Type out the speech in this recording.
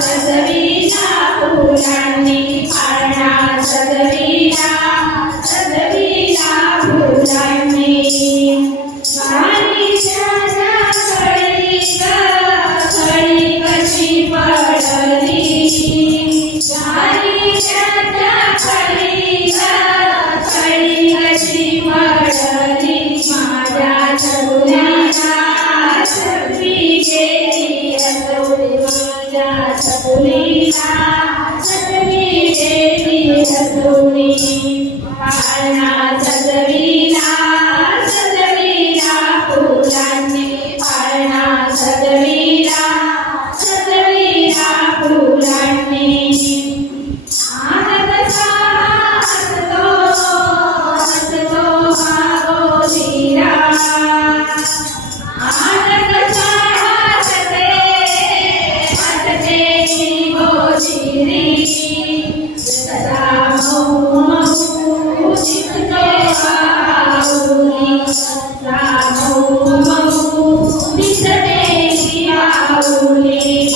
सजविला फुलांनी पाळणा सजविला फुलांनी वारीच्या खळी कशी पडली वारीच्या खळी कशी पडली माझ्या छकुलीला छत्री गेली हसवली माझ्या छकुलीला छत्री गेली हसवली पाळणा सजविला फुलांनी पाळणा सजविला फुलांनी हसतो हा गोधीरा हसते गोधीरी सदा मऊ दिसतो बाहुली सदा मऊ दिसते बाहुली